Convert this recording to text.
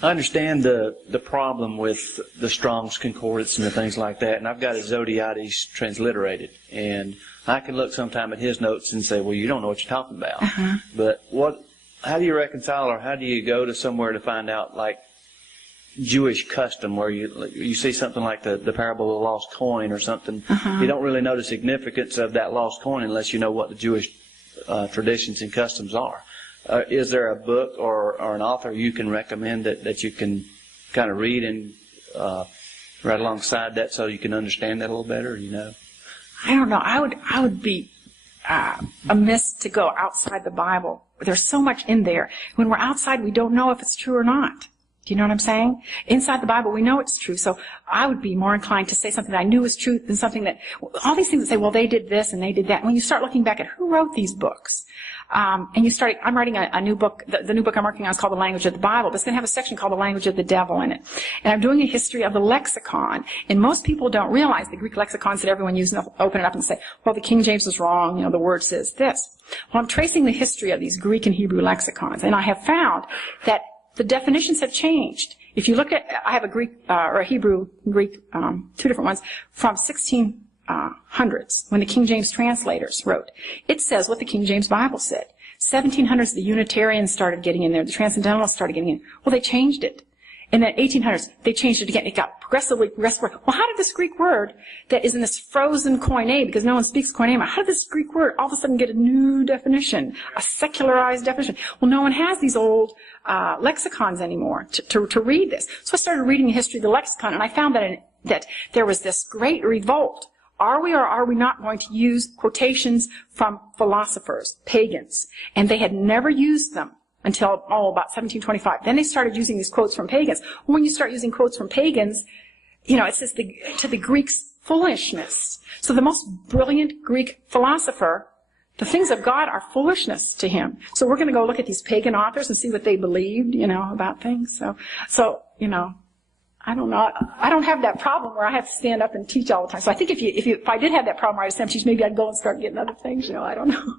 I understand the problem with the Strong's Concordance and the things like that, and I've got a Zodhiates transliterated, and I can look sometime at his notes and say, well, you don't know what you're talking about. But how do you reconcile, or how do you go to somewhere to find out, like, Jewish custom, where you see something like the parable of the lost coin or something? You don't really know the significance of that lost coin unless you know what the Jewish traditions and customs are. Is there a book or an author you can recommend that you can kind of read and right alongside that so you can understand that a little better? I don't know. I would be amiss to go outside the Bible. There's so much in there. When we're outside, we don't know if it's true or not. Do you know what I'm saying? Inside the Bible, we know it's true. So I would be more inclined to say something that I knew was true than something that, all these things that say, well, they did this and they did that. When you start looking back at who wrote these books, and I'm writing a new book. The new book I'm working on is called The Language of the Bible, but it's going to have a section called The Language of the Devil in it. And I'm doing a history of the lexicon. And most people don't realize the Greek lexicons that everyone uses, open it up and say, well, the King James is wrong, the word says this. Well, I'm tracing the history of these Greek and Hebrew lexicons, and I have found that the definitions have changed. If you look at, I have a Greek, or a Hebrew, Greek, two different ones, from 1600s, when the King James translators wrote. It says what the King James Bible said. 1700s, the Unitarians started getting in there. The Transcendentalists started getting in. Well, they changed it. In the 1800s, they changed it again. It got progressively. Well, how did this Greek word that is in this frozen Koine, because no one speaks Koine, how did this Greek word all of a sudden get a new definition, a secularized definition? Well, no one has these old lexicons anymore to read this. So I started reading the history of the lexicon, and I found that there was this great revolt. Are we or are we not going to use quotations from philosophers, pagans? And they had never used them until, about 1725. Then they started using these quotes from pagans. Well, when you start using quotes from pagans, it says to the Greeks, foolishness. So the most brilliant Greek philosopher, the things of God are foolishness to him. So we're going to go look at these pagan authors and see what they believed, about things. So I don't know. I don't have that problem where I have to stand up and teach all the time. So I think if I did have that problem where I was to teach, maybe I'd go and start getting other things. I don't know.